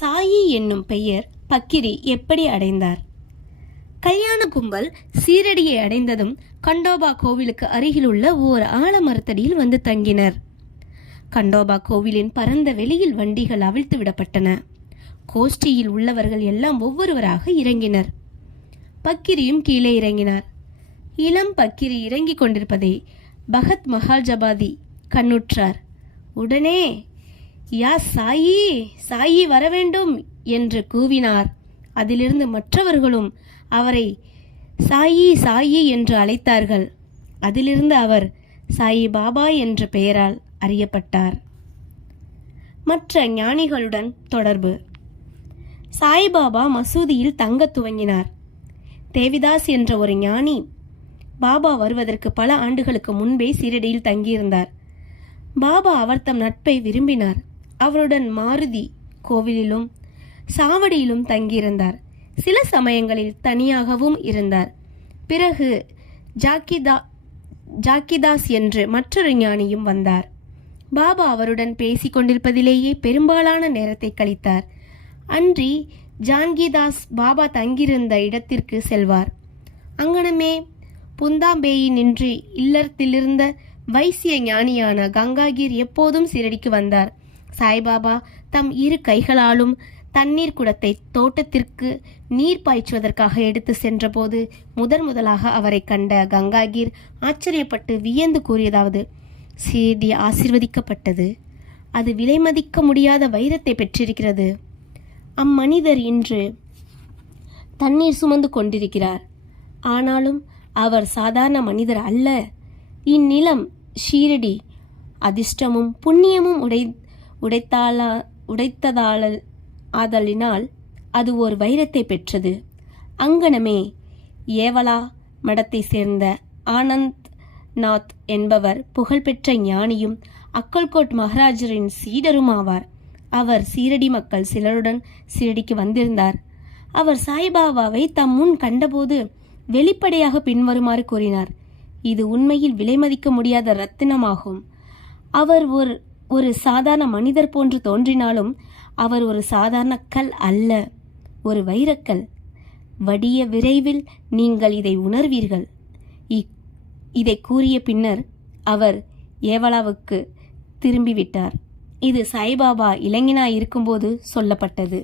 சாயி என்னும் பெயர் பக்கிரி எப்படி அடைந்தார்? கல்யாண கும்பல் சீரடியை அடைந்ததும் கண்டோபா கோவிலுக்கு அருகிலுள்ள ஓர் ஆலமரத்தடியில் வந்து தங்கினர். கண்டோபா கோவிலின் பரந்த வெளியில் வண்டிகள் அவிழ்த்து விடப்பட்டன. கோஷ்டியில் உள்ளவர்கள் எல்லாம் ஒவ்வொருவராக இறங்கினர். பக்கிரியும் கீழே இறங்கினார். இளம் பக்கிரி இறங்கிக் கொண்டிருப்பதை பகத் மகாஜபாதி கண்ணுற்றார். உடனே, யா சாயி, சாயி வரவேண்டும் என்று கூவினார். அதிலிருந்து மற்றவர்களும் அவரை சாயி சாயி என்று அழைத்தார்கள். அதிலிருந்து அவர் சாயி பாபா என்ற பெயரால் அறியப்பட்டார். மற்ற ஞானிகளுடன் தொடர்பு. சாய்பாபா மசூதியில் தங்க துவங்கினார். தேவிதாஸ் என்ற ஒரு ஞானி பாபா வருவதற்கு பல ஆண்டுகளுக்கு முன்பே சீரடியில் தங்கியிருந்தார். பாபா அவர் தம் நட்பை விரும்பினார். அவருடன் மாருதி கோவிலிலும் சாவடியிலும் தங்கியிருந்தார். சில சமயங்களில் தனியாகவும் இருந்தார். பிறகு ஜாக்கிதாஸ் என்று மற்றொரு ஞானியும் வந்தார். பாபா அவருடன் பேசிக் கொண்டிருப்பதிலேயே பெரும்பாலான நேரத்தை கழித்தார். அன்றி ஜான்கிதாஸ் பாபா தங்கியிருந்த இடத்திற்கு செல்வார். அங்கனமே புந்தாம்பேயின் நின்று இல்லத்திலிருந்த வைசிய ஞானியான கங்காகீர் எப்போதும் சீரடிக்கு வந்தார். சாய்பாபா தம் இரு கைகளாலும் தண்ணீர் குடத்தை தோட்டத்திற்கு நீர் பாய்ச்சுவதற்காக எடுத்து சென்றபோது முதலாக அவரை கண்ட கங்காகீர் ஆச்சரியப்பட்டு வியந்து கூறியதாவது: சீரடி ஆசீர்வதிக்கப்பட்டது. அது விலைமதிக்க முடியாத வைரத்தை பெற்றிருக்கிறது. அம்மனிதர் இன்று தண்ணீர் சுமந்து கொண்டிருக்கிறார். ஆனாலும் அவர் சாதாரண மனிதர் அல்ல. இந்நிலம் ஷீரடி அதிர்ஷ்டமும் புண்ணியமும் ஆதலினால் அது ஒரு வைரத்தை பெற்றது. அங்கனமே ஏவலா மடத்தை சேர்ந்த ஆனந்த் நாத் என்பவர் புகழ்பெற்ற ஞானியும் அக்கல்கோட் மகாராஜரின் சீடரும் ஆவார். அவர் சீரடி மக்கள் சிலருடன் சீரடிக்கு வந்திருந்தார். அவர் சாய்பாபாவை தம் முன் கண்டபோது வெளிப்படையாக பின்வருமாறு கூறினார்: இது உண்மையில் விலைமதிக்க முடியாத ரத்தினமாகும். அவர் ஒரு சாதாரண மனிதர் போன்று தோன்றினாலும் அவர் ஒரு சாதாரண கல் அல்ல, ஒரு வைரக்கல். வடிய விரைவில் நீங்கள் இதை உணர்வீர்கள். இதை கூறிய பின்னர் அவர் ஏவலாவுக்கு திரும்பிவிட்டார். இது சாய்பாபா இளைஞனாய் இருக்கும்போது சொல்லப்பட்டது.